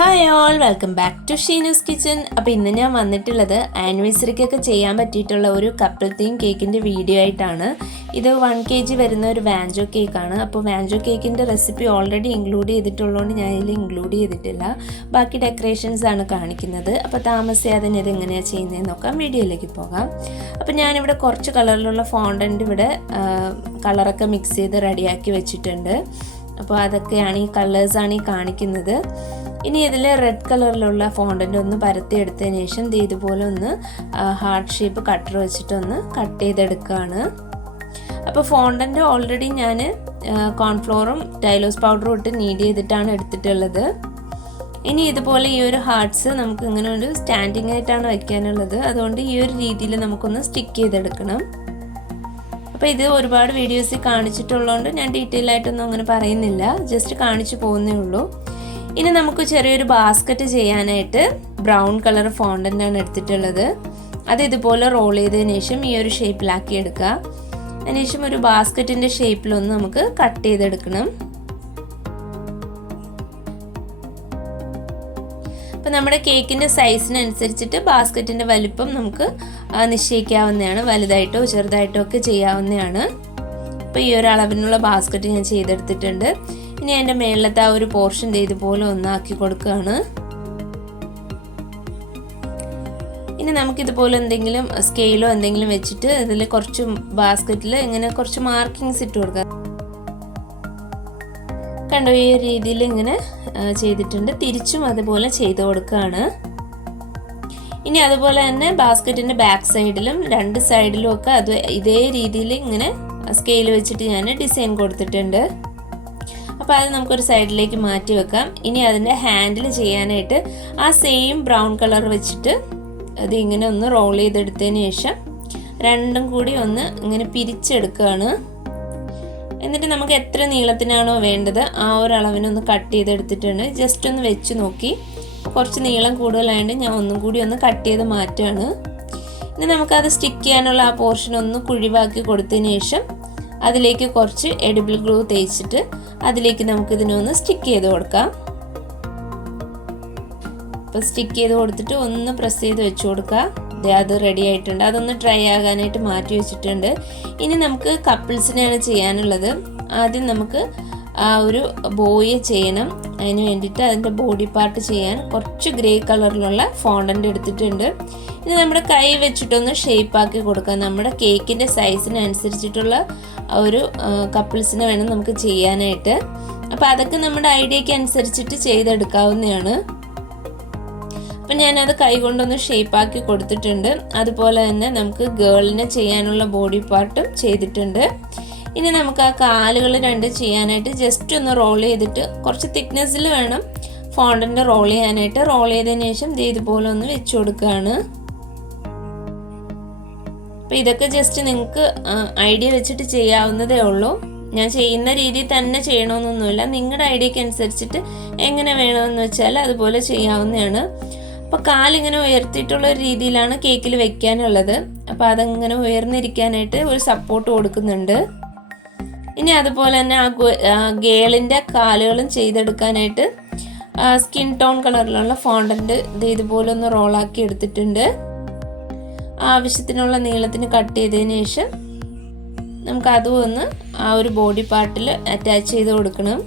Hi all, welcome back to Sheenu's kitchen. അപ്പോൾ ഇന്ന് ഞാൻ വന്നിട്ടുള്ളത് ആനിവേഴ്സറിക്കൊക്കെ ചെയ്യാൻ പറ്റിയിട്ടുള്ള ഒരു കപ്പിൾ തീം കേക്കിൻ്റെ വീഡിയോ ആയിട്ടാണ്. ഇത് 1 kg വരുന്ന ഒരു വാഞ്ചോ കേക്കാണ്. അപ്പോൾ വാഞ്ചോ കേക്കിൻ്റെ റെസിപ്പി ഓൾറെഡി ഇൻക്ലൂഡ് ചെയ്തിട്ടുള്ളതുകൊണ്ട് ഞാൻ ഇതിൽ ഇൻക്ലൂഡ് ചെയ്തിട്ടില്ല. ബാക്കി ഡെക്കറേഷൻസ് ആണ് കാണിക്കുന്നത്. അപ്പോൾ താമസിയാതെ ഇത് എങ്ങനെയാണ് ചെയ്യുന്നതെന്ന് നോക്കാം. വീഡിയോയിലേക്ക് പോകാം. അപ്പോൾ ഞാനിവിടെ കുറച്ച് കളറിലുള്ള ഫോണ്ടൻറ്റ് ഇവിടെ കളറൊക്കെ മിക്സ് ചെയ്ത് റെഡിയാക്കി വെച്ചിട്ടുണ്ട്. അപ്പോൾ അതൊക്കെയാണ് ഈ കളേഴ്സാണ് ഈ കാണിക്കുന്നത്. ഇനി ഇതിൽ റെഡ് കളറിലുള്ള ഫോണ്ടൻ്റ് ഒന്ന് പരത്തിയെടുത്തതിന് ശേഷം ഇതുപോലെ ഒന്ന് ഹാർട്ട് ഷേപ്പ് കട്ടർ വെച്ചിട്ടൊന്ന് കട്ട് ചെയ്തെടുക്കുകയാണ്. അപ്പോൾ ഫോണ്ടൻ്റ് ഓൾറെഡി ഞാൻ കോൺഫ്ലോറും ടൈലോസ് പൗഡറും ഇട്ട് നീഡ് ചെയ്തിട്ടാണ് എടുത്തിട്ടുള്ളത്. ഇനി ഇതുപോലെ ഈ ഒരു ഹാർട്ട്സ് നമുക്ക് ഇങ്ങനെ ഒരു സ്റ്റാൻഡിങ് ആയിട്ടാണ് വയ്ക്കാനുള്ളത്. അതുകൊണ്ട് ഈ ഒരു രീതിയിൽ നമുക്കൊന്ന് സ്റ്റിക്ക് ചെയ്തെടുക്കണം. അപ്പോൾ ഇത് ഒരുപാട് വീഡിയോസിൽ കാണിച്ചിട്ടുള്ളതുകൊണ്ട് ഞാൻ ഡീറ്റെയിൽ ആയിട്ടൊന്നും അങ്ങനെ പറയുന്നില്ല, ജസ്റ്റ് കാണിച്ചു പോകുന്നേ ഉള്ളൂ. ഇനി നമുക്ക് ചെറിയൊരു ബാസ്ക്കറ്റ് ചെയ്യാനായിട്ട് ബ്രൗൺ കളർ ഫോണ്ടൻ്റാണ് എടുത്തിട്ടുള്ളത്. അത് ഇതുപോലെ റോൾ ചെയ്തതിന് ശേഷം ഈ ഒരു ഷേപ്പിലാക്കി എടുക്കുക. അതിനുശേഷം ഒരു ബാസ്ക്കറ്റിൻ്റെ ഷേപ്പിലൊന്ന് നമുക്ക് കട്ട് ചെയ്തെടുക്കണം. അപ്പോൾ നമ്മുടെ കേക്കിൻ്റെ സൈസിനനുസരിച്ചിട്ട് ബാസ്ക്കറ്റിൻ്റെ വലിപ്പം നമുക്ക് നിശ്ചയിക്കാവുന്നതാണ്. വലുതായിട്ടോ ചെറുതായിട്ടോ ഒക്കെ ചെയ്യാവുന്നതാണ്. അപ്പോൾ ഈ ഒരു അളവിനുള്ള ബാസ്ക്കറ്റ് ഞാൻ ചെയ്തെടുത്തിട്ടുണ്ട്. ഇനി അതിൻ്റെ മേളിലത്തെ ആ ഒരു പോർഷൻ ഇതുപോലെ ഒന്നാക്കി കൊടുക്കുകയാണ്. ഇനി നമുക്കിതുപോലെ എന്തെങ്കിലും സ്കെയിലോ എന്തെങ്കിലും വെച്ചിട്ട് ഇതിൽ കുറച്ച് ബാസ്ക്കറ്റിൽ ഇങ്ങനെ കുറച്ച് മാർക്കിങ്സ് ഇട്ട് കൊടുക്കുക. കണ്ടോ, ഈ രീതിയിൽ ഇങ്ങനെ ചെയ്തിട്ടുണ്ട്. തിരിച്ചും അതുപോലെ ചെയ്ത് കൊടുക്കുകയാണ്. ഇനി അതുപോലെ തന്നെ ബാസ്ക്കറ്റിൻ്റെ ബാക്ക് സൈഡിലും 2 സൈഡിലും ഒക്കെ അത് ഇതേ രീതിയിൽ ഇങ്ങനെ സ്കെയിൽ വെച്ചിട്ട് ഞാൻ ഡിസൈൻ കൊടുത്തിട്ടുണ്ട്. അപ്പോൾ അത് നമുക്കൊരു സൈഡിലേക്ക് മാറ്റി വെക്കാം. ഇനി അതിൻ്റെ ഹാൻഡിൽ ചെയ്യാനായിട്ട് ആ സെയിം ബ്രൗൺ കളർ വെച്ചിട്ട് അത് ഇങ്ങനെ ഒന്ന് റോൾ ചെയ്തെടുത്തതിന് ശേഷം രണ്ടും കൂടി ഒന്ന് ഇങ്ങനെ പിരിച്ചെടുക്കുകയാണ്. എന്നിട്ട് നമുക്ക് എത്ര നീളത്തിനാണോ വേണ്ടത് ആ ഒരു അളവിനൊന്ന് കട്ട് ചെയ്തെടുത്തിട്ടുണ്ട്. ജസ്റ്റ് ഒന്ന് വെച്ച് നോക്കി, കുറച്ച് നീളം കൂടുതലായതുകൊണ്ട് ഞാൻ ഒന്നും കൂടി ഒന്ന് കട്ട് ചെയ്ത് മാറ്റുകയാണ്. ഇനി നമുക്കത് സ്റ്റിക്ക് ചെയ്യാനുള്ള ആ പോർഷൻ ഒന്ന് കുഴിവാക്കി കൊടുത്തതിന് ശേഷം അതിലേക്ക് കുറച്ച് എഡിബിൾ ഗ്ലൂ തേച്ചിട്ട് അതിലേക്ക് നമുക്കിതിനൊന്ന് സ്റ്റിക്ക് ചെയ്ത് കൊടുക്കാം. അപ്പോൾ സ്റ്റിക്ക് ചെയ്ത് കൊടുത്തിട്ട് ഒന്ന് പ്രസ് ചെയ്ത് വെച്ച് കൊടുക്കുക. അത് റെഡി ആയിട്ടുണ്ട്. അതൊന്ന് ഡ്രൈ ആകാനായിട്ട് മാറ്റി വെച്ചിട്ടുണ്ട്. ഇനി നമുക്ക് കപ്പിൾസിനെയാണ് ചെയ്യാനുള്ളത്. ആദ്യം നമുക്ക് ആ ഒരു ബോയ് ചെയ്യണം. അതിന് വേണ്ടിയിട്ട് അതിൻ്റെ ബോഡി പാർട്ട് ചെയ്യാൻ കുറച്ച് ഗ്രേ കളറിലുള്ള ഫോണ്ടൻ്റ് എടുത്തിട്ടുണ്ട്. ഇനി നമ്മുടെ കൈ വെച്ചിട്ടൊന്ന് ഷേപ്പാക്കി കൊടുക്കാം. നമ്മുടെ കേക്കിൻ്റെ സൈസിനനുസരിച്ചിട്ടുള്ള ഒരു കപ്പിൾസിനെ വേണം നമുക്ക് ചെയ്യാനായിട്ട്. അപ്പോൾ അതൊക്കെ നമ്മുടെ ഐഡിയയ്ക്ക് അനുസരിച്ചിട്ട് ചെയ്തെടുക്കാവുന്നതാണ്. അപ്പം ഞാനത് കൈ കൊണ്ടൊന്ന് ഷേപ്പാക്കി കൊടുത്തിട്ടുണ്ട്. അതുപോലെ തന്നെ നമുക്ക് ഗേളിനെ ചെയ്യാനുള്ള ബോഡി പാർട്ടും ചെയ്തിട്ടുണ്ട്. ഇനി നമുക്ക് ആ കാലുകൾ 2 ചെയ്യാനായിട്ട് ജസ്റ്റ് ഒന്ന് റോൾ ചെയ്തിട്ട് കുറച്ച് തിക്നെസ്സിൽ വേണം ഫോണ്ടൻ്റ് റോൾ ചെയ്യാനായിട്ട്. റോൾ ചെയ്തതിന് ശേഷം ഇതുപോലെ ഒന്ന് വെച്ച് കൊടുക്കുകയാണ്. അപ്പോൾ ഇതൊക്കെ ജസ്റ്റ് നിങ്ങൾക്ക് ഐഡിയ വെച്ചിട്ട് ചെയ്യാവുന്നതേ ഉള്ളൂ. ഞാൻ ചെയ്യുന്ന രീതിയിൽ തന്നെ ചെയ്യണമെന്നൊന്നുമില്ല. നിങ്ങളുടെ ഐഡിയക്ക് അനുസരിച്ചിട്ട് എങ്ങനെ വേണമെന്ന് വെച്ചാൽ അതുപോലെ ചെയ്യാവുന്നതാണ്. അപ്പോൾ കാലിങ്ങനെ ഉയർത്തിയിട്ടുള്ള ഒരു രീതിയിലാണ് കേക്കിൽ വെക്കാനുള്ളത്. അപ്പോൾ അതങ്ങനെ ഉയർന്നിരിക്കാനായിട്ട് ഒരു സപ്പോർട്ട് കൊടുക്കുന്നുണ്ട്. ഇനി അതുപോലെ തന്നെ ആ ഗേളിൻ്റെ കാലുകളും ചെയ്തെടുക്കാനായിട്ട് സ്കിൻ ടോൺ കളറിലുള്ള ഫോണ്ടൻ്റ് ഇതുപോലെ ഒന്ന് റോളാക്കി എടുത്തിട്ടുണ്ട്. ആവശ്യത്തിനുള്ള നീളത്തിന് കട്ട് ചെയ്തതിന് ശേഷം നമുക്ക് അതും ഒന്ന് ആ ഒരു ബോഡി പാർട്ടിൽ അറ്റാച്ച് ചെയ്ത് കൊടുക്കണം.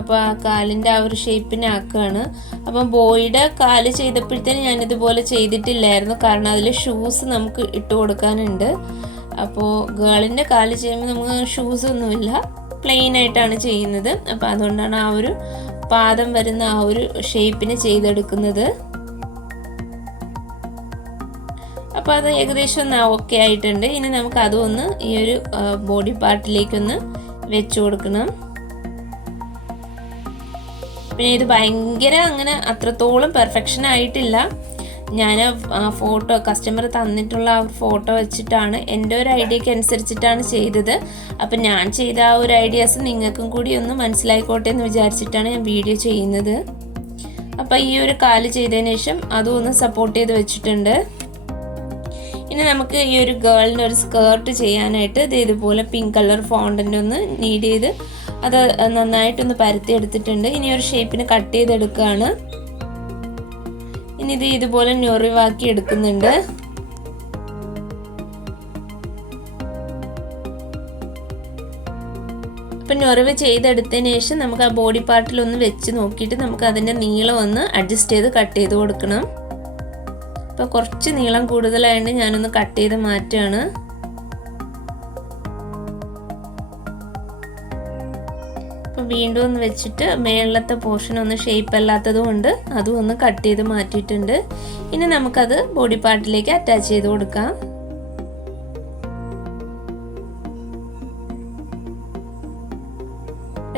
അപ്പോൾ ആ കാലിൻ്റെ ആ ഒരു ഷേപ്പിനെ ആക്കുകയാണ്. അപ്പം ബോയുടെ കാല് ചെയ്തപ്പോഴത്തേന് ഞാനിതുപോലെ ചെയ്തിട്ടില്ലായിരുന്നു, കാരണം അതിൽ ഷൂസ് നമുക്ക് ഇട്ട് കൊടുക്കാനുണ്ട്. അപ്പോൾ ഗേളിൻ്റെ കാല് ചെയ്യുമ്പോൾ നമുക്ക് ഷൂസ് ഒന്നുമില്ല, പ്ലെയിൻ ആയിട്ടാണ് ചെയ്യുന്നത്. അപ്പോൾ അതുകൊണ്ടാണ് ആ ഒരു പാദം വരുന്ന ആ ഒരു ഷേപ്പിന് ചെയ്തെടുക്കുന്നത്. അപ്പോൾ അത് ഏകദേശം ഒന്ന് ഓക്കെ ആയിട്ടുണ്ട്. ഇനി നമുക്ക് അതും ഒന്ന് ഈ ഒരു ബോഡി പാർട്ടിലേക്കൊന്ന് വെച്ച് കൊടുക്കണം. പിന്നെ ഇത് ഭയങ്കര അങ്ങനെ അത്രത്തോളം പെർഫെക്ഷൻ ആയിട്ടില്ല. ഞാൻ ഫോട്ടോ കസ്റ്റമർ തന്നിട്ടുള്ള ആ ഫോട്ടോ വെച്ചിട്ടാണ് എൻ്റെ ഒരു ഐഡിയക്ക് അനുസരിച്ചിട്ടാണ് ചെയ്തത്. അപ്പം ഞാൻ ചെയ്ത ആ ഒരു ഐഡിയാസ് നിങ്ങൾക്കും കൂടി ഒന്ന് മനസ്സിലായിക്കോട്ടെ എന്ന് വിചാരിച്ചിട്ടാണ് ഞാൻ വീഡിയോ ചെയ്യുന്നത്. അപ്പോൾ ഈ ഒരു കാല് ചെയ്തതിന് ശേഷം അതും ഒന്ന് സപ്പോർട്ട് ചെയ്ത് വെച്ചിട്ടുണ്ട്. ഇനി നമുക്ക് ഈ ഒരു ഗേളിന് ഒരു സ്കേർട്ട് ചെയ്യാനായിട്ട് ഇതുപോലെ പിങ്ക് കളർ ഫോണ്ടൻ്റ് ഒന്ന് നീഡ് ചെയ്ത് അത് നന്നായിട്ടൊന്ന് പരത്തി എടുത്തിട്ടുണ്ട്. ഇനി ഒരു ഷേപ്പിന് കട്ട് ചെയ്തെടുക്കുകയാണ്. ഇനി ഇത് ഇതുപോലെ ഞൊറിവാക്കി എടുക്കുന്നുണ്ട്. അപ്പം ഞൊറിവ് ചെയ്തെടുത്തതിന് ശേഷം നമുക്ക് ആ ബോഡി പാർട്ടിലൊന്ന് വെച്ച് നോക്കിയിട്ട് നമുക്ക് അതിൻ്റെ നീളം ഒന്ന് അഡ്ജസ്റ്റ് ചെയ്ത് കട്ട് ചെയ്ത് കൊടുക്കണം. അപ്പോൾ കുറച്ച് നീളം കൂടുതലായതുകൊണ്ട് ഞാനൊന്ന് കട്ട് ചെയ്ത് മാറ്റുകയാണ്. അപ്പോൾ വീണ്ടും ഒന്ന് വെച്ചിട്ട് മേളത്തെ പോർഷൻ ഒന്ന് ഷേപ്പ് അല്ലാത്തത് കൊണ്ട് അതും ഒന്ന് കട്ട് ചെയ്ത് മാറ്റിയിട്ടുണ്ട്. ഇനി നമുക്കത് ബോഡി പാർട്ടിലേക്ക് അറ്റാച്ച് ചെയ്ത് കൊടുക്കാം.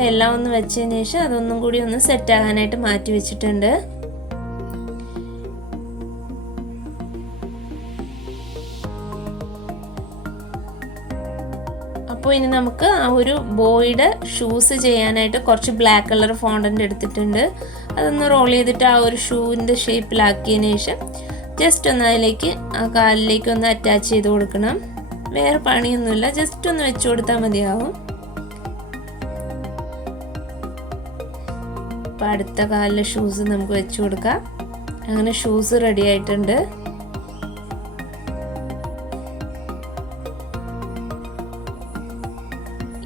എല്ലാം ഒന്ന് വെച്ചതിന് ശേഷം അതൊന്നും കൂടി ഒന്ന് സെറ്റ് ആകാനായിട്ട് മാറ്റി വെച്ചിട്ടുണ്ട്. അപ്പോൾ ഇനി നമുക്ക് ആ ഒരു ബോയുടെ ഷൂസ് ചെയ്യാനായിട്ട് കുറച്ച് ബ്ലാക്ക് കളർ ഫോണ്ടന്റ് എടുത്തിട്ടുണ്ട്. അതൊന്ന് റോൾ ചെയ്തിട്ട് ആ ഒരു ഷൂവിൻ്റെ ഷേപ്പിലാക്കിയതിന് ശേഷം ജസ്റ്റ് ഒന്ന് അതിലേക്ക് ആ കാലിലേക്ക് ഒന്ന് അറ്റാച്ച് ചെയ്ത് കൊടുക്കണം. വേറെ പണിയൊന്നുമില്ല, ജസ്റ്റ് ഒന്ന് വെച്ച് കൊടുത്താൽ മതിയാവും. അപ്പോൾ അടുത്ത കാലിലെ ഷൂസ് നമുക്ക് വെച്ച് കൊടുക്കാം. അങ്ങനെ ഷൂസ് റെഡി ആയിട്ടുണ്ട്.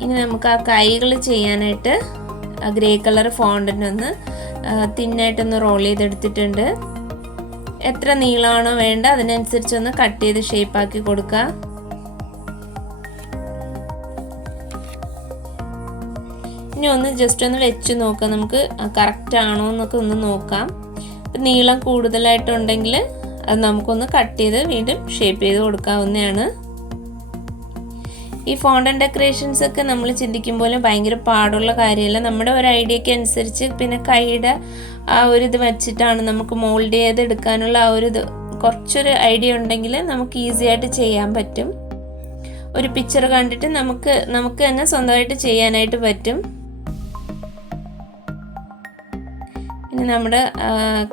ഇനി നമുക്ക് ആ കൈകൾ ചെയ്യാനായിട്ട് ഗ്രേ കളർ ഫോണ്ടന്റ് ഒന്ന് തിന്നായിട്ടൊന്ന് റോൾ ചെയ്തെടുത്തിട്ടുണ്ട്. എത്ര നീളമാണോ വേണ്ട അതിനനുസരിച്ചൊന്ന് കട്ട് ചെയ്ത് ഷേപ്പാക്കി കൊടുക്കുക. ഇനി ഒന്ന് ജസ്റ്റ് ഒന്ന് വെച്ച് നോക്കാം, നമുക്ക് കറക്റ്റ് ആണോ എന്നൊക്കെ ഒന്ന് നോക്കാം. നീളം കൂടുതലായിട്ടുണ്ടെങ്കിൽ അത് നമുക്കൊന്ന് കട്ട് ചെയ്ത് വീണ്ടും ഷേപ്പ് ചെയ്ത് കൊടുക്കാവുന്നതാണ്. ഈ ഫോണ്ടന്റ് ഡെക്കറേഷൻസ് ഒക്കെ നമ്മൾ ചിന്തിക്കുമ്പോൾ ഭയങ്കര പാടുള്ള കാര്യമല്ല. നമ്മുടെ ഒരു ഐഡിയക്ക് അനുസരിച്ച് പിന്നെ കൈയുടെ ആ ഒരു ഇത് വെച്ചിട്ടാണ് നമുക്ക് മോൾഡ് ചെയ്തെടുക്കാനുള്ള ആ ഒരു ഇത് കുറച്ചൊരു ഐഡിയ ഉണ്ടെങ്കിൽ നമുക്ക് ഈസി ആയിട്ട് ചെയ്യാൻ പറ്റും. ഒരു പിക്ചർ കണ്ടിട്ട് നമുക്ക് തന്നെ സ്വന്തമായിട്ട് ചെയ്യാനായിട്ട് പറ്റും. ഇനി നമ്മുടെ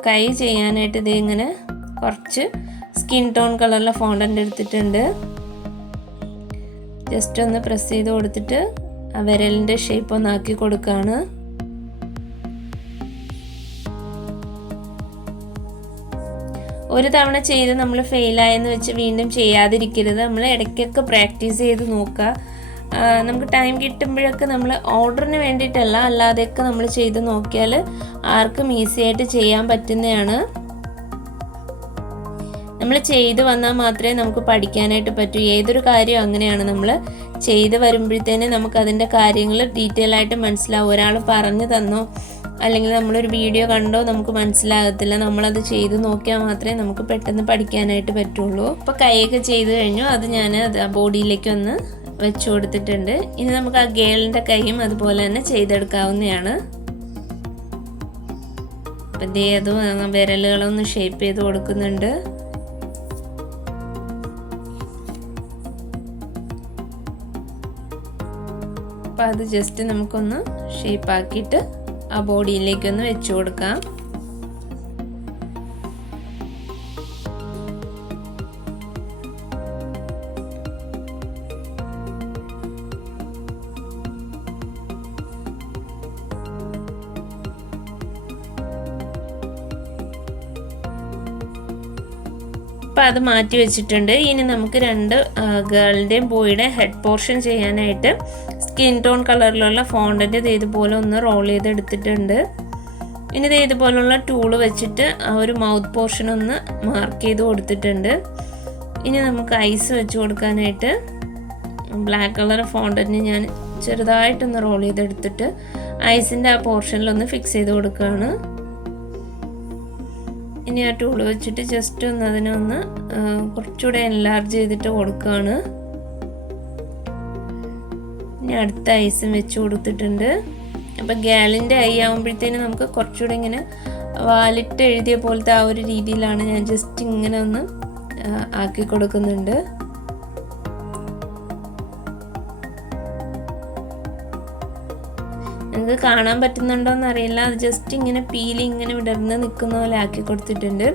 കൈ ചെയ്യാനായിട്ട് ഇത് ഇങ്ങനെ കുറച്ച് സ്കിൻ ടോൺ കളറിലെ ഫോണ്ടന്റ് എടുത്തിട്ടുണ്ട്. ജസ്റ്റ് ഒന്ന് പ്രസ് ചെയ്ത് കൊടുത്തിട്ട് ആ വിരലിൻ്റെ ഷേപ്പ് ഒന്ന് ആക്കി കൊടുക്കുകയാണ്. ഒരു തവണ ചെയ്ത് നമ്മൾ ഫെയിലായെന്ന് വെച്ച് വീണ്ടും ചെയ്യാതിരിക്കരുത്. നമ്മൾ ഇടയ്ക്കൊക്കെ പ്രാക്ടീസ് ചെയ്ത് നോക്കുക. നമുക്ക് ടൈം കിട്ടുമ്പോഴൊക്കെ നമ്മൾ ഓർഡറിന് വേണ്ടിയിട്ടല്ല, അല്ലാതെയൊക്കെ നമ്മൾ ചെയ്ത് നോക്കിയാൽ ആർക്കും ഈസി ആയിട്ട് ചെയ്യാൻ പറ്റുന്നതാണ്. നമ്മൾ ചെയ്ത് വന്നാൽ മാത്രമേ നമുക്ക് പഠിക്കാനായിട്ട് പറ്റൂ. ഏതൊരു കാര്യവും അങ്ങനെയാണ്, നമ്മൾ ചെയ്ത് വരുമ്പോഴത്തേന് നമുക്കതിൻ്റെ കാര്യങ്ങൾ ഡീറ്റെയിൽ ആയിട്ട് മനസ്സിലാവും. ഒരാൾ പറഞ്ഞു തന്നോ അല്ലെങ്കിൽ നമ്മളൊരു വീഡിയോ കണ്ടോ നമുക്ക് മനസ്സിലാകത്തില്ല. നമ്മളത് ചെയ്ത് നോക്കിയാൽ മാത്രമേ നമുക്ക് പെട്ടെന്ന് പഠിക്കാനായിട്ട് പറ്റുള്ളൂ. അപ്പോൾ കൈയൊക്കെ ചെയ്ത് കഴിഞ്ഞു, അത് ഞാൻ ബോഡിയിലേക്ക് ഒന്ന് വെച്ച് കൊടുത്തിട്ടുണ്ട്. ഇനി നമുക്ക് ആ ഗേളിൻ്റെ കൈയും അതുപോലെ തന്നെ ചെയ്തെടുക്കാവുന്നതാണ്. അപ്പം ദേ അതും വിരലുകളൊന്ന് ഷേപ്പ് ചെയ്ത് കൊടുക്കുന്നുണ്ട്. അപ്പം അത് ജസ്റ്റ് നമുക്കൊന്ന് ഷേപ്പാക്കിയിട്ട് ആ ബോഡിയിലേക്കൊന്ന് വെച്ച് കൊടുക്കാം. അപ്പോൾ അത് മാറ്റി വെച്ചിട്ടുണ്ട്. ഇനി നമുക്ക് രണ്ട് ഗേളിൻ്റെയും ബോയുടെയും ഹെഡ് പോർഷൻ ചെയ്യാനായിട്ട് സ്കിൻ ടോൺ കളറിലുള്ള ഫോണ്ടൻ്റ് ഇതുപോലെ ഒന്ന് റോൾ ചെയ്തെടുത്തിട്ടുണ്ട്. ഇനി ഇതുപോലുള്ള ടൂള് വെച്ചിട്ട് ആ ഒരു മൗത്ത് പോർഷൻ ഒന്ന് മാർക്ക് ചെയ്ത് കൊടുത്തിട്ടുണ്ട്. ഇനി നമുക്ക് ഐസ് വെച്ച് കൊടുക്കാനായിട്ട് ബ്ലാക്ക് കളർ ഫോണ്ടൻ്റ് ഞാൻ ചെറുതായിട്ടൊന്ന് റോൾ ചെയ്തെടുത്തിട്ട് ഐസിൻ്റെ ആ പോർഷനിലൊന്ന് ഫിക്സ് ചെയ്ത് കൊടുക്കുകയാണ്. ഇനി ആ ടൂൾ വെച്ചിട്ട് ജസ്റ്റ് ഒന്ന് അതിനൊന്ന് കുറച്ചുകൂടെ എൻലാർജ് ചെയ്തിട്ട് കൊടുക്കുകയാണ്. ഇനി അടുത്ത ഐസും വെച്ച് കൊടുത്തിട്ടുണ്ട്. അപ്പോൾ ഗേളിൻ്റെ ഐ ആകുമ്പോഴത്തേന് നമുക്ക് കുറച്ചുകൂടെ ഇങ്ങനെ വാലിട്ട് എഴുതിയ പോലത്തെ ആ ഒരു രീതിയിലാണ് ഞാൻ ജസ്റ്റ് ഇങ്ങനെ ഒന്ന് ആക്കി കൊടുക്കുന്നുണ്ട്. നിങ്ങൾക്ക് കാണാൻ പറ്റുന്നുണ്ടോയെന്ന് അറിയില്ല, അത് ജസ്റ്റ് ഇങ്ങനെ പീലി ഇങ്ങനെ വിടർന്ന് നിൽക്കുന്ന പോലെ ആക്കി കൊടുത്തിട്ടുണ്ട്.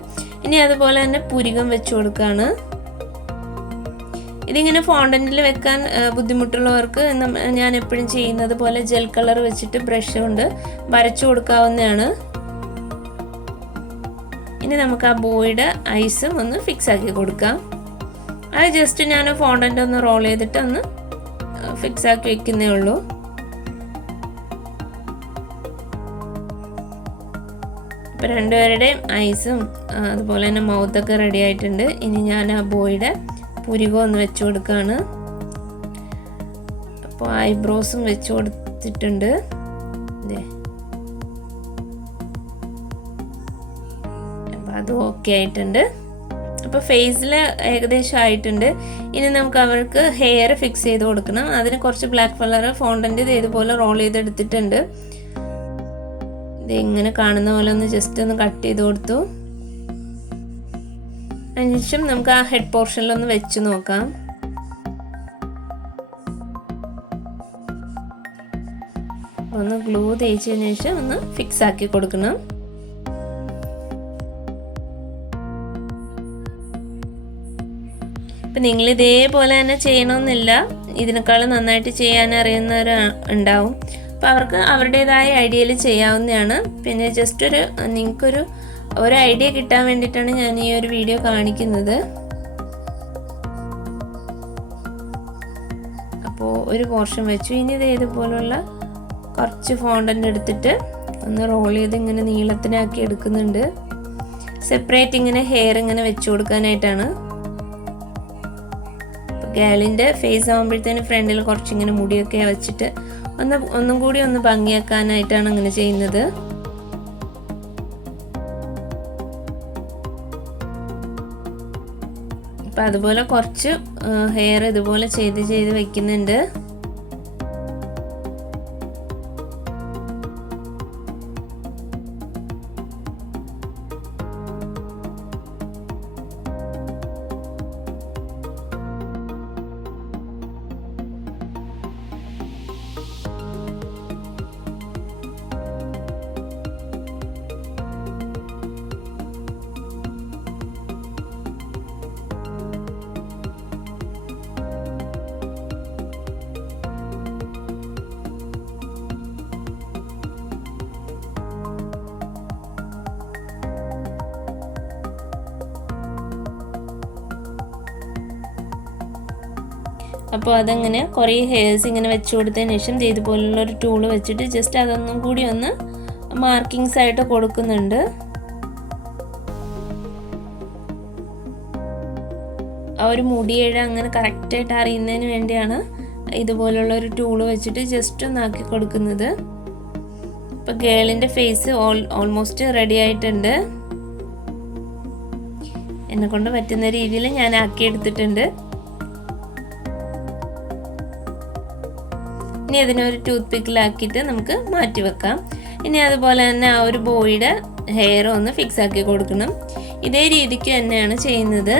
ഇനി അതുപോലെ തന്നെ പുരികം വെച്ച് കൊടുക്കുകയാണ്. ഇതിങ്ങനെ ഫോണ്ടന്റിൽ വെക്കാൻ ബുദ്ധിമുട്ടുള്ളവർക്ക് ഞാൻ എപ്പോഴും ചെയ്യുന്നത് പോലെ ജെൽ കളർ വെച്ചിട്ട് ബ്രഷ് കൊണ്ട് വരച്ചു കൊടുക്കാവുന്നതാണ്. ഇനി നമുക്ക് ആ ബോയുടെ ഐസും ഒന്ന് ഫിക്സ് ആക്കി കൊടുക്കാം. അത് ജസ്റ്റ് ഞാൻ ഫോണ്ടന്റ് ഒന്ന് റോൾ ചെയ്തിട്ട് ഒന്ന് ഫിക്സ് ആക്കി വെക്കുന്നേ ഉള്ളൂ. ഇപ്പോൾ രണ്ടുപേരുടെയും ഐസും അതുപോലെ തന്നെ മൗത്തൊക്കെ റെഡി ആയിട്ടുണ്ട്. ഇനി ഞാൻ ആ ബോയുടെ പുരികം ഒന്ന് വെച്ച് കൊടുക്കുകയാണ്. അപ്പോൾ ഐബ്രോസും വെച്ച് കൊടുത്തിട്ടുണ്ട്. അപ്പോൾ അത് ഓക്കെ ആയിട്ടുണ്ട്. അപ്പോൾ ഫേസിൽ ഏകദേശം ആയിട്ടുണ്ട്. ഇനി നമുക്ക് അവർക്ക് ഹെയർ ഫിക്സ് ചെയ്ത് കൊടുക്കണം. അതിന് കുറച്ച് ബ്ലാക്ക് കളർ ഫോണ്ടന്റ് ഇതുപോലെ റോൾ ചെയ്തെടുത്തിട്ടുണ്ട്. ഇത് ഇങ്ങനെ കാണുന്ന പോലെ ഒന്ന് ജസ്റ്റ് ഒന്ന് കട്ട് ചെയ്ത് കൊടുത്തു. അതിനുശേഷം നമുക്ക് ആ ഹെഡ് പോർഷനിലൊന്ന് വെച്ച് നോക്കാം. ഒന്ന് ഗ്ലൂ തേച്ചതിന് ശേഷം ഒന്ന് ഫിക്സ് ആക്കി കൊടുക്കണം. ഇപ്പം നിങ്ങൾ ഇതേപോലെ തന്നെ ചെയ്യണമെന്നില്ല, ഇതിനേക്കാളും നന്നായിട്ട് ചെയ്യാൻ അറിയുന്നവർ ഉണ്ടാവും. അപ്പോൾ അവർക്ക് അവരുടേതായ ഐഡിയയിൽ ചെയ്യാവുന്നതാണ്. പിന്നെ ജസ്റ്റ് നിങ്ങൾക്കൊരു ഐഡിയ കിട്ടാൻ വേണ്ടിയിട്ടാണ് ഞാൻ ഈ ഒരു വീഡിയോ കാണിക്കുന്നത്. അപ്പോൾ ഒരു പോർഷൻ വെച്ചു. ഇനി ഇത് ഇതുപോലുള്ള കുറച്ച് ഫോണ്ടന്റ് എടുത്തിട്ട് ഒന്ന് റോൾ ചെയ്ത് ഇങ്ങനെ നീളത്തിനാക്കി എടുക്കുന്നുണ്ട്. സെപ്പറേറ്റ് ഇങ്ങനെ ഹെയർ ഇങ്ങനെ വെച്ചു കൊടുക്കാനായിട്ടാണ്. ഗേളിൻ്റെ ഫേസ് ആകുമ്പോഴത്തേന് ഫ്രണ്ടിൽ കുറച്ചിങ്ങനെ മുടിയൊക്കെ വെച്ചിട്ട് ഒന്നും കൂടി ഒന്ന് ഭംഗിയാക്കാനായിട്ടാണ് അങ്ങനെ ചെയ്യുന്നത്. അപ്പം അതുപോലെ കുറച്ച് ഹെയർ ഇതുപോലെ ചെയ്ത് വെക്കുന്നുണ്ട്. അപ്പോൾ അതങ്ങനെ കുറേ ഹെയർസ് ഇങ്ങനെ വെച്ച് കൊടുത്തതിന് ശേഷം ഇതുപോലുള്ള ഒരു ടൂള് വെച്ചിട്ട് ജസ്റ്റ് അതൊന്നും കൂടി ഒന്ന് മാർക്കിങ്സ് ആയിട്ട് കൊടുക്കുന്നുണ്ട്. ആ ഒരു മുടിയേഴ അങ്ങനെ കറക്റ്റായിട്ട് അറിയുന്നതിന് വേണ്ടിയാണ് ഇതുപോലുള്ള ഒരു ടൂള് വെച്ചിട്ട് ജസ്റ്റ് ഒന്ന് ആക്കി കൊടുക്കുന്നത്. ഇപ്പോൾ ഗേളിൻ്റെ ഫേസ് ഓൾമോസ്റ്റ് റെഡി ആയിട്ടുണ്ട്. എന്നെക്കൊണ്ട് പറ്റുന്ന രീതിയിൽ ഞാൻ ആക്കിയെടുത്തിട്ടുണ്ട്. ഇനി അതിനൊരു ടൂത്ത് പിക്കിലാക്കിയിട്ട് നമുക്ക് മാറ്റി വെക്കാം. ഇനി അതുപോലെ തന്നെ ആ ഒരു ബോയുടെ ഹെയർ ഒന്ന് ഫിക്സ് ആക്കി കൊടുക്കണം. ഇതേ രീതിക്ക് തന്നെയാണ് ചെയ്യുന്നത്.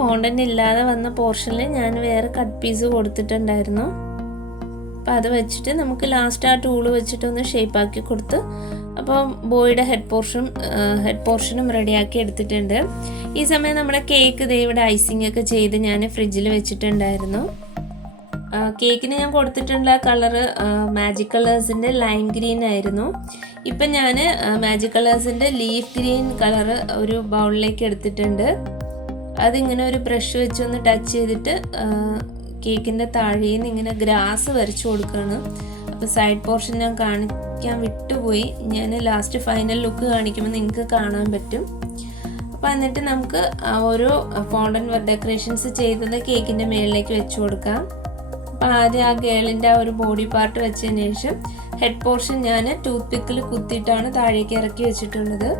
ഫോണ്ടൻ്റ് ഇല്ലാതെ വന്ന പോർഷനിൽ ഞാൻ വേറെ കട്ട് പീസ് കൊടുത്തിട്ടുണ്ടായിരുന്നു. അപ്പോൾ അത് വെച്ചിട്ട് നമുക്ക് ലാസ്റ്റ് ആ ടൂള് വെച്ചിട്ടൊന്ന് ഷേപ്പാക്കി കൊടുത്ത് അപ്പോൾ ബോയുടെ ഹെഡ് പോർഷനും റെഡിയാക്കി എടുത്തിട്ടുണ്ട്. ഈ സമയം നമ്മുടെ കേക്ക് ദേ ഇവിടെ ഐസിങ് ഒക്കെ ചെയ്ത് ഞാൻ ഫ്രിഡ്ജിൽ വെച്ചിട്ടുണ്ടായിരുന്നു. കേക്കിന് ഞാൻ കൊടുത്തിട്ടുള്ള കളറ് മാജിക് കളേഴ്സിൻ്റെ ലൈം ഗ്രീൻ ആയിരുന്നു. ഇപ്പം ഞാൻ മാജിക് കളേഴ്സിൻ്റെ ലീഫ് ഗ്രീൻ കളറ് ഒരു ബൗളിലേക്ക് എടുത്തിട്ടുണ്ട്. അതിങ്ങനെ ഒരു ബ്രഷ് വെച്ചൊന്ന് ടച്ച് ചെയ്തിട്ട് കേക്കിൻ്റെ താഴേന്ന് നിന്ന് ഇങ്ങനെ ഗ്രാസ് വരച്ചു കൊടുക്കുകയാണ്. അപ്പോൾ സൈഡ് പോർഷൻ ഞാൻ കാണിക്കാൻ വിട്ടുപോയി. ഞാൻ ലാസ്റ്റ് ഫൈനൽ ലുക്ക് കാണിക്കുമ്പോൾ നിങ്ങൾക്ക് കാണാൻ പറ്റും. അപ്പോൾ എന്നിട്ട് നമുക്ക് ഓരോ ഫോണ്ടന്റ് ഡെക്കറേഷൻസ് ചെയ്തത് കേക്കിൻ്റെ മുകളിലേക്ക് വെച്ച് കൊടുക്കാം. അപ്പോൾ ആദ്യം ആ ഗേളിൻ്റെ ആ ഒരു ബോഡി പാർട്ട് വെച്ചതിന് ശേഷം ഹെഡ് പോർഷൻ ഞാൻ ടൂത്ത് പിക്കിൽ കുത്തിയിട്ടാണ് താഴേക്ക് ഇറക്കി വെച്ചിട്ടുള്ളത്.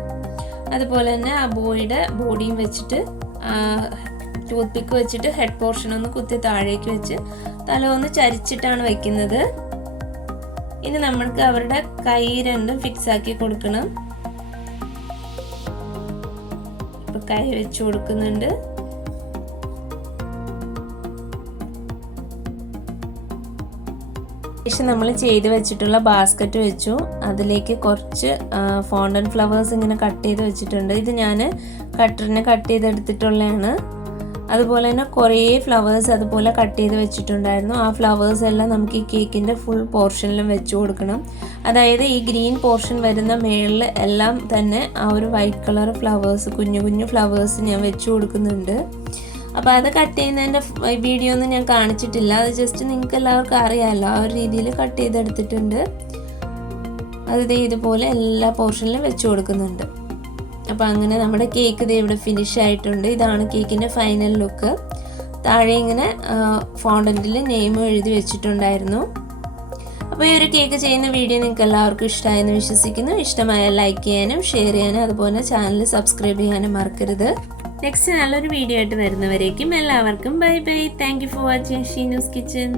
അതുപോലെ തന്നെ ആ ബോയുടെ ബോഡിയും വെച്ചിട്ട് ടൂത്ത് പിക്ക് വെച്ചിട്ട് ഹെഡ് പോർഷൻ ഒന്ന് കുത്തി താഴേക്ക് വെച്ച് തല ഒന്ന് ചരിച്ചിട്ടാണ് വെക്കുന്നത്. ഇനി നമ്മൾക്ക് അവരുടെ കൈ രണ്ടും ഫിക്സ് ആക്കി കൊടുക്കണം. ഇപ്പൊ കൈ വെച്ച് കൊടുക്കുന്നുണ്ട്. ശേഷം നമ്മൾ ചെയ്ത് വെച്ചിട്ടുള്ള ബാസ്ക്കറ്റ് വെച്ചു. അതിലേക്ക് കുറച്ച് ഫോണ്ടന്റ് ഫ്ലവേഴ്സ് ഇങ്ങനെ കട്ട് ചെയ്ത് വെച്ചിട്ടുണ്ട്. ഇത് ഞാൻ കട്ടറിനെ കട്ട് ചെയ്തെടുത്തിട്ടുള്ളതാണ്. അതുപോലെ തന്നെ കുറേ ഫ്ലവേഴ്സ് അതുപോലെ കട്ട് ചെയ്ത് വെച്ചിട്ടുണ്ടായിരുന്നു. ആ ഫ്ലവേഴ്സ് എല്ലാം നമുക്ക് ഈ കേക്കിൻ്റെ ഫുൾ പോർഷനിലും വെച്ച് കൊടുക്കണം. അതായത് ഈ ഗ്രീൻ പോർഷൻ വരുന്ന മേളിൽ എല്ലാം തന്നെ ആ ഒരു വൈറ്റ് കളർ ഫ്ലവേഴ്സ്, കുഞ്ഞു കുഞ്ഞു ഫ്ലവേഴ്സ് ഞാൻ വെച്ച് കൊടുക്കുന്നുണ്ട്. അപ്പോൾ അത് കട്ട് ചെയ്യുന്നതിൻ്റെ വീഡിയോ ഒന്നും ഞാൻ കാണിച്ചിട്ടില്ല. അത് ജസ്റ്റ് നിങ്ങൾക്ക് എല്ലാവർക്കും അറിയാമല്ലോ, ആ ഒരു രീതിയിൽ കട്ട് ചെയ്തെടുത്തിട്ടുണ്ട്. അത് ഇതുപോലെ എല്ലാ പോർഷനിലും വെച്ച് കൊടുക്കുന്നുണ്ട്. അപ്പോൾ അങ്ങനെ നമ്മുടെ കേക്ക് ഇത് ഇവിടെ ഫിനിഷ് ആയിട്ടുണ്ട്. ഇതാണ് കേക്കിൻ്റെ ഫൈനൽ ലുക്ക്. താഴെ ഇങ്ങനെ ഫോണ്ടന്റിൽ നെയിമും എഴുതി വെച്ചിട്ടുണ്ടായിരുന്നു. അപ്പോൾ ഈ ഒരു കേക്ക് ചെയ്യുന്ന വീഡിയോ നിങ്ങൾക്ക് എല്ലാവർക്കും ഇഷ്ടമായെന്ന് വിശ്വസിക്കുന്നു. ഇഷ്ടമായാൽ ലൈക്ക് ചെയ്യാനും ഷെയർ ചെയ്യാനും അതുപോലെ ചാനൽ സബ്സ്ക്രൈബ് ചെയ്യാനും മറക്കരുത്. നെക്സ്റ്റ് നല്ലൊരു വീഡിയോ ആയിട്ട് വരുന്നവരേക്കും എല്ലാവർക്കും bye bye. Thank you for watching Sheenu's kitchen.